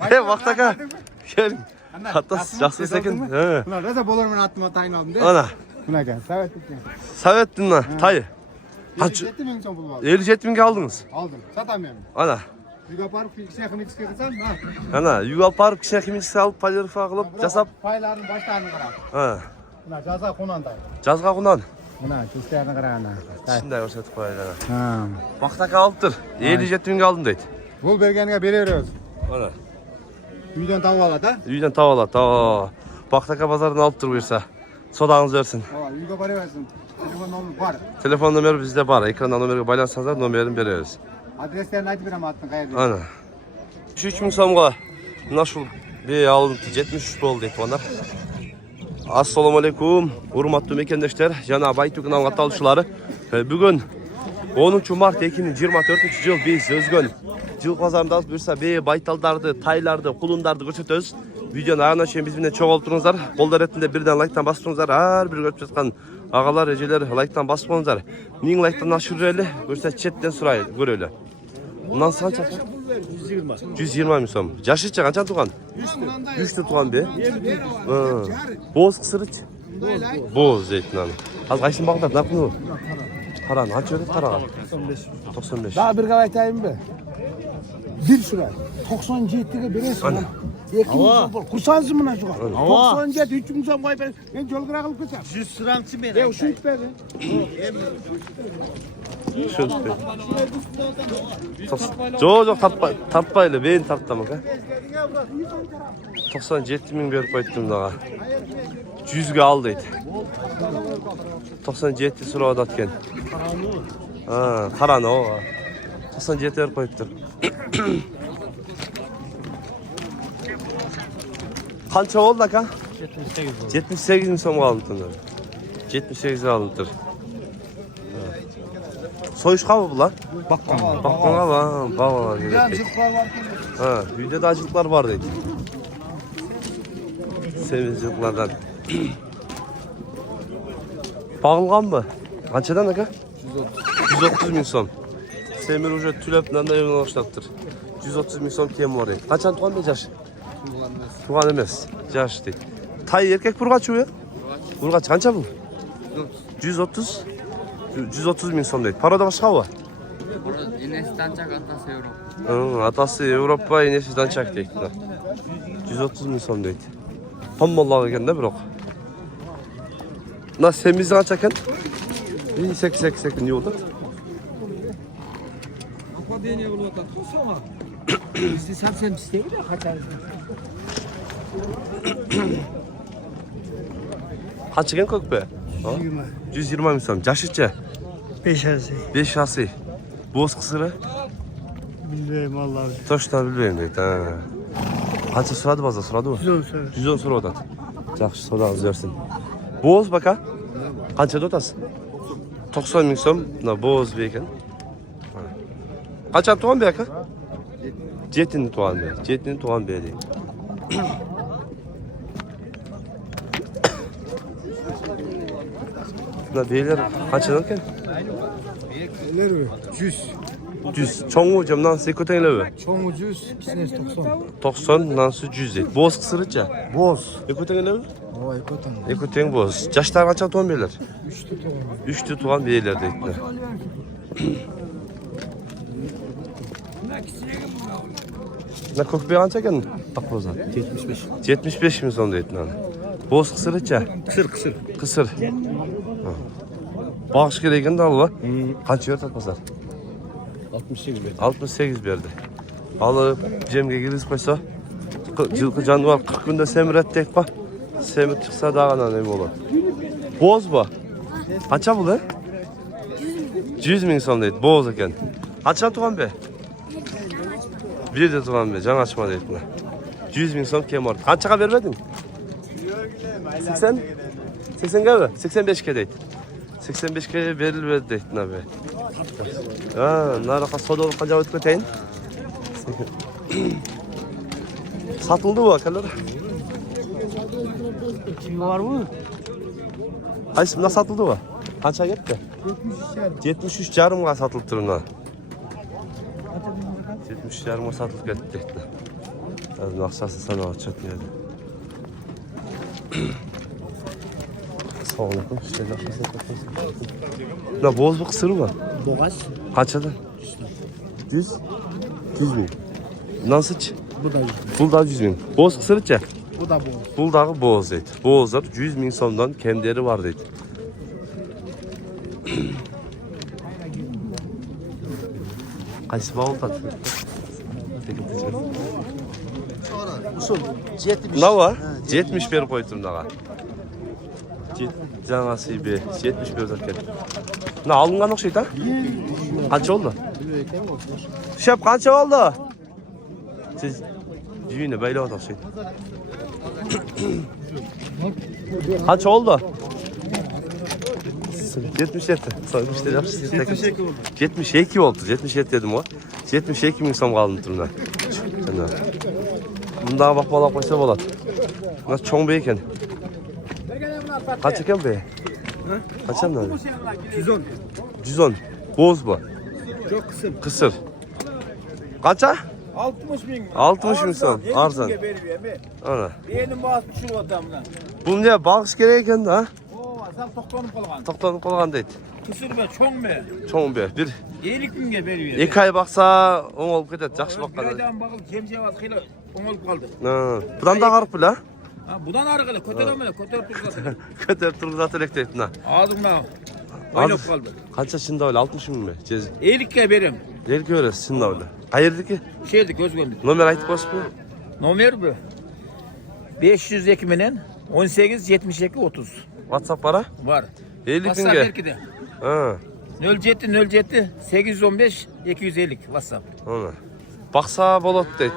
He vaktaka. Gel. Hatta жақсы секен. Bunlar da bolormen atma tayin aldım de. Ana. Buna gel. Savetlik ya. Savettin lan. Tayı. 57 bin son bulup aldım. 57 binge aldınız. Aldım. Satamıyorum. Ana. Yuga park fixe kımikske kılsam ha. Ana. Yugal park kişi kimisi alıp palerifa kılıp jasap. Paylarını başlarını kara. Ha. Buna jaza konanday. Жазға құнан. Buna kesterini kara ana. Şunday көрсетіп қояйын. Ha. Vaktaka alıptır. 57 binge aldım deydi. Bul bergenine bereriz. Ana. Үйден тауып алады да? Үйден тауып алады. Vaktaka pazardan alıptır buyursa. Sodağınız versin. Үйге бара берсін. Телефон номер бар. Telefon numara bizde var. Ekranda numaraya bağlansanızlar numaranı veririz. Adreslerini айтып берем аттың қай жерде. Ana. 3000 сомға мына шул бе алынды 73 болды дейді onlar. Assalamu alaikum. Hurmatlı mekendešler, jana Baytug'un anlatılışları. Bugün 10 Mart 2024 yıl biz özgün жыл пазарында бұрса бе байталдарды, тайларды, құлындарды көрсөтөбүз. Видеоны аяғына чейин биз менен чогуу олтуруңуздар. Колдор ретинде бирден лайктан басып туруңуздар. Ар бир көрүп жаткан агалар, эжелер лайктан басып коюңуздар. 1000 лайктан ашырылы, көрсө четтен сурайлы, көрөлү. Мындан канча? 120 миң сом. Жашыча канча туган? 3 туган бе? Боз кысырыч? Боз дейтин аны. Азыр кайсын багдар, напны? Каран, канча берет карага? 95. Daha bir kere айтайын mı? Bir süre. 97'ye veresin lan. 2 milyon bol. Kursansın mı şu an? 97, 3 milyon koy ben. Ben yol kıra kılıp kaçam. 100 sıramçı ben. Ya şu iç ver. Жоқ, тартпайлы, бейін тарттамақ. 97 миң беріп қойттым даға. 100-ге ал дейді. 97 сұрауды аткен. Қараны оға. 97 беріп қойыптыр. Қанша болды ака? 78 миң сомға алынды. 78 алынды. Soyuşqa mı bunlar? Bakkanğa var. Baba gerek. Ha, үйde de acılıklar var dedi. Sevizliklardan. Bağılgan mı? Kaçadan aka? 130 ming so'm. Semir уже tülöpten de evine başlattır. 130 ming so'm kem var dedi. Kaçan tuğan ne yaş? Tuğan emez. Yaş dedi. Tay erkek burgaç o ya? Burgaç kança bu? 130. 130 ming so'm deydi. Paroda boshqa var. İnesi dançak atası Avrupa. Atası Avrupa, inesi dançak deydi. 130 ming so'm deydi. Hammalar ekan da biroq. Nasıl semizni qancha ekan? 8 yolda. Akademiya bo'lyapti. So'ma. Bizni sarsam isteydi qatarız. Qancha ekan ko'k be? 120 ming so'm. Jashicha? 5 asi. 5 asi. Boz qisiri? Bilmem vallahi. Точно bilmayman deydi. Qancha so'radi bozor? So'radimi? 110 so'radi. Yaxshi, so'rag'ingiz bersin. Boz baka? Qanchada o'tasiz? 90 ming so'm. Buna boz be ekan. Qancha tuğan be aka? 7 tuğan be. 7 tuğan be deydi. Buna beyler qanchadan ekan? Neler mi? 100. 100. Çoğu camdan sekotenlevi. Çoğu 100, ikisine 90. 90 nansı 100 deydi. Boz kısırıca. Boz. Ekotenlevi? Vay kotan. Ekoten boz. Yaşlar kaça tuğan beyler? 3 tutam. 3 tuğan beyler deydiler. Ne kökbeği kaça ekan? Bak bozan. 75. 75 ming so'm deydi. Boz kısırıca. Kısır. Bağış gereken de Allah. Kaç yer tatmazlar? 68 bet. 68 berdi. Alıp cemge girip koysa жылқы жануар 40 günde semiret deyip bak. Semir çıksa dağına ne olur. Boz bu. Kaça bu lan? 100 ming so'm deydi. Boz eken. Kaça tuğan be? Bir de tuğan be. Can açma deydi buna. 100 ming so'm kem var. Kaçaga vermedin? 80? 80 ga mı? 85 deydi. 85'e verilmedi deydi abi. Naraqa sodalıqqa cevap etip keteyim. Satıldı bu akalar. Var mı? Qaysında satıldı bu? Qancha ketdi? 73 jarımga satılıp turuna. 73 jarımga satılıp ketdi deydi. Yazın akşası sana açacak yani. Sağ olun. İşte akşası yapıyorsun. Ne boz bu kısır mı? Boğaz. Kaç adam? 100? 100 bin. Nasıl? Bu da 100. Bul da 100 bin. Boz kısır çek. Bu da boğaz. Bul dağı boz deydi. Boğazlar 100 bin somdan kendileri var deydi. Qaysi bağ oldu? Usul. 70. Ne var? 70 berip koydum dağa. Жаңасы be 70 berip zaten. Ne alıngan okşaydı ha? Kaç oldu? Şep kaça oldu? Siz düğüne böyle oldu okşaydı. Kaç oldu? 77. Sonra işte yapsın. 72 oldu. 72 oldu. 77 dedim o. 72 bin som kaldı turuna. Bundan bakmalar koysa болады. Nasıl çoğun bey eken? Kaç eken bey? Kaç eken? 110. 110. Boz bu. Çok kısım. Kısır. Kaça? 60 bin. 60 bin som. Arzan. Ana. Benim bazı şu adamla. Bu ne? Bağış gerek eken de ha? O azal toklanıp kalgan. Toklanıp kalgan deydi. Kısır be, çoğun be. Çoğun bey. Bir 50 günge veriyor. 2 ay baksa on olup ketedi. Жақсы Bir bakkan. aydan bakıp cemcevaz kıyla olup kaldı. Budan da qarıp bile. Ha, budan arıgılı kötü mü? Kötü turgası. Kötürüp turguzat elek deydi. Ağzımda oynap kaldı. Kança şimdi öyle 60 bin mi? 50'ye verim. Değil ki öyle şimdi öyle. Hayırdaki? Şeydi göz göndü. Nomer aytıp koyup mu? Nomer bu. 502 minin 18 72 30 WhatsApp para? var. 50 WhatsApp binge. erkide. Ha. 07 815 250 WhatsApp. Ona. Baksa bolot deydi.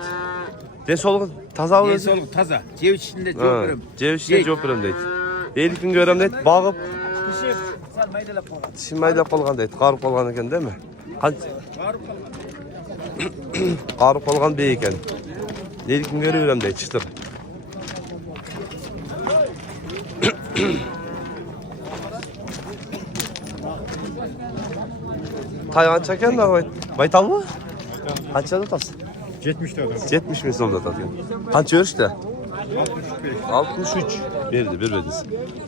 Densoluk taza ol Neyse özü. oğlum taza. Cev içinde çok verim. Cev içine job verem deydi. 50 bin görem deydi. Bağıp Kişi sen maydalap koygan. şimaylap kalgan deydi. Qarıp kalgan eken değil mi? Varıp kalgan. Qarıp kalgan bey eken. 50 bin görü verem deydi. Çıtır. Taygan çeken de baytal mı? Kaçta tutasın? 70 lira. 70 bin somda tatıyor. Qancha örüşte? 63. Berdi, bermediniz.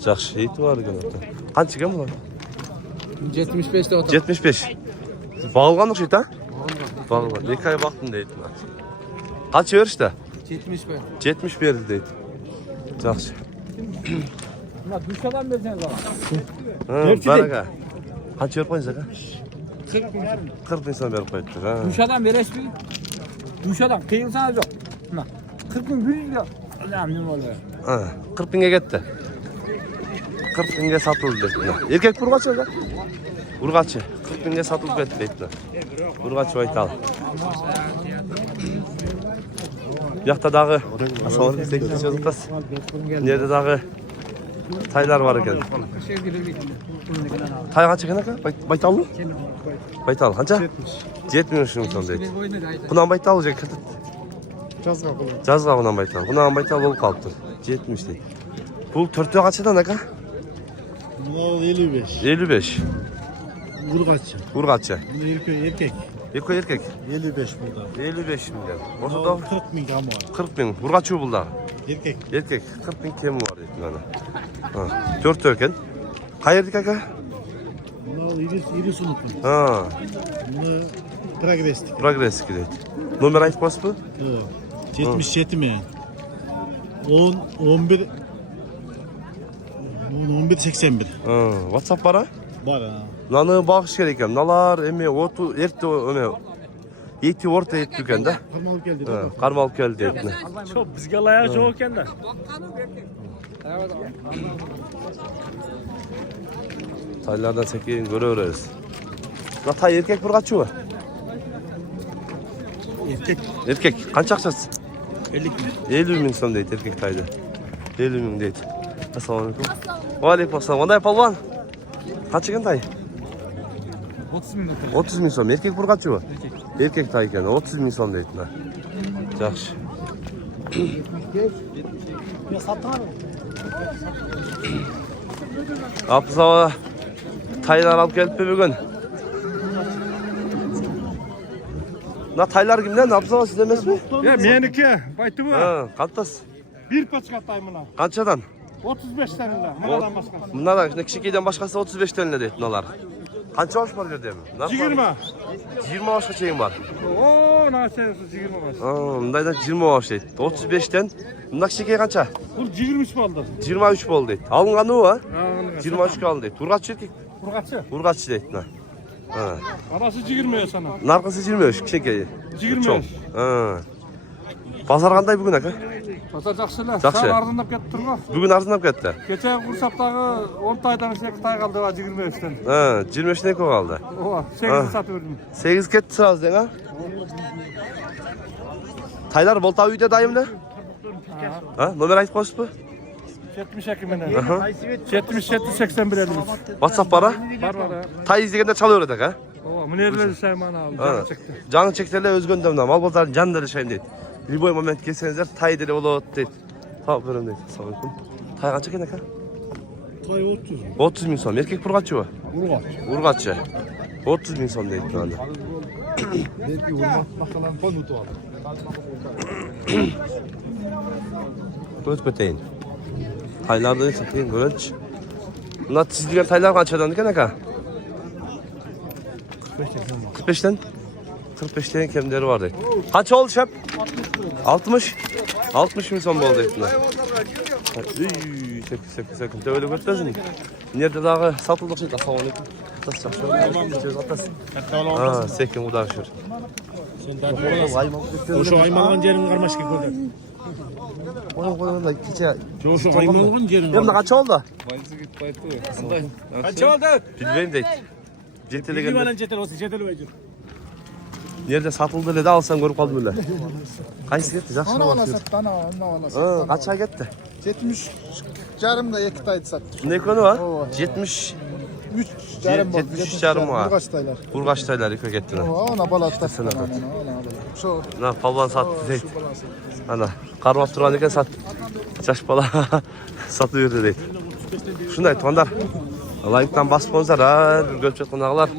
Жақсы, еті бар екен ата. Qancha ekan bular? 75'te otur. 75. Bağılgan okşaydı ha? Bağılgan. 2 ay baktın deydi. Qancha örüşte? 75. 70 berdi deydi. Жақсы. Buna duşadan verseniz bana. Baraka. Qancha berib qo'yingiz aka? 40 bin. 40 bin so'm berib qo'yibdi. Ha. Duşadan veresin. Duşadan kıyılsanız yok. Buna 40 bin 100 lira. Allah'ım ne oluyor? Ha, 40 binge ketdi. 40 binge satıldı deydi. Erkek burgachi aka? Burgachi. 40 binge satılып ketdi deydi. Burgachi aytal. Bu yoqda dagı asabını bizde çözülmez. Nerede dagı taylar var ekan. Tay qancha ekan aka? Baytalmi? Baytal qancha? 70 bin so'm deydi. Bundan baytal olacak. Жазға bundan baytal. Bundan baytal olup kalıptır. 70 deydi. Bu törtüğü kaçadan aka? Bunlar 55. 55. Burgaççı. Burgachi. Bunlar erkek. Erkek. 55 burada. 55 milyon. Bunlar Ortada 40 bin gam var. 40 bin. Burgachi bulda. Erkek. Erkek 40 bin kemi var deydi bana. Ha. Törtüğü eken. Qayerdik aka? Bunlar iri sunuklu. Ha. Bunlar progrestik. Progresski deydi. Nomer aytıp koyasızbı? Evet. 77 mi? 10, 11, 11, 81. Ha. WhatsApp bara? Var ha. Nаны bağış gerek ekan. Nalar eme otu erti öne. Eti orta etdi ekan da. Karmalık geldi. Ha, karmalıp geldi etine. Çok bizga layak çok ekan da. Taylardan sekin görüyoruz. Na tay erkek burgachi mı? Erkek. Erkek. Kança akçası? 50 bin. 50 bin so'm deydi erkek tayda. 50 bin deydi. Assalomu alaykum. Va alaykum assalom. Qanday polvon? Qancha ekan tay? 30 bin otur. 30 bin so'm. Erkek burgachi bu? Erkek tay ekan. 30 bin so'm deydi. Yaxshi. Ya satar. Abzava taylar alıp gelip bugun. Mına taylar kimden? Abzal siz emes mi? Ya meniki. Baytı bu. Ha, kantas. Bir paçka taymına. Kançadan? 35 tane. Mınadan başkası. Bunlardan işte kişikeyden başkası 35 tane deyip mınalar. Kança baş var жерде? 20. 20 başka şeyim var. Oo, nasıl 20 baş. Mındayda 20 baş deydi. 35'ten. Mına kişikey kança? Bu 23 oldu. 23 bol deydi. Alınğanı o ha? 23. 23 kaldı deydi. Urgatçı erkek. Burgaçı. Urgatçı deydi. Ha. Arası 20 sana. Narkası 23 kişikeyi. 23. Çok. Ha. Pazar qanday bugün aka? Pazar жақсылы. Жақсы. Сәл арзандап кетіп тұр ғой. Bugün arzından ketdi. Keçen құрсақтағы 10 тайдан 8 тай қалды 23-тен. Ha, 25'ten ko kaldı. Ова, 8 сатып бердім. 8 ketdi sırası den ha. Taylar bolta uyda dayım ne? Ha, nomer aytып koyup mu? 72 менен. 77-81 elimiz. WhatsApp para. Бар бар. Tay izlegende çalıyor edek ha. Ова, мінерлер сайманы алып Ha. çekti. Canı çekterler özgöndemden. Mal bozların canları şeyim deydi. Любой момент kelsenizer tay deli olur deydi. Tamam verim deydi. Sağ olun. Tay kaç çeken ha? Tay 30. 30 bin son. Erkek burgatçı mı? Urgat. Urgatçı. 30 bin son deydi şu anda. Belki urgat makalan konutu aldı. Göz beteyin. Taylardan satayım gönç. Bunlar çizilgen taylar kaçadan diken aka? 45'ten. 45'ten kemleri vardı. Kaç oldu şep? 60. 60 bin son oldu ettiler. Sakın da öyle götürsün. Nerede daha satıldık şey? Sağ olun. Ha, sekin udaşır. Oşo aymalgan jerin karmaşık koydu. Onun da keçe. Oşo aymalgan jerin. Yanında kaç oldu? Kaç oldu? Bilmeyim deyit. Jetele Limanan geldi. jetel olsun jetel vecur. Nerede satıldı ne de alsan görüp kaldım öyle. Kaç gitti? Жақсы Ana bakıyor. ona sattı, ana ona sattı. Ha, kaça gitti? 70 yarım da 2 taydı sattı. Ne konu var? 70 3 yarım var. 73 yarım var. Kaç taylar? Kurgaç taylar yıka gitti. Ona balat Sen taktı. at. Şu Na palvan sattı deyit. Ana karmap duran eken sat. Yaş bala satıyor deyit. Şunday tuğanlar. Like'tan basponuzlar ha. Görüp konağlar.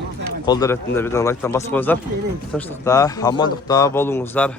Kolдар etinde birden like'tan basponuzlar. Tinçlikta, amanlıkta bolunuzlar.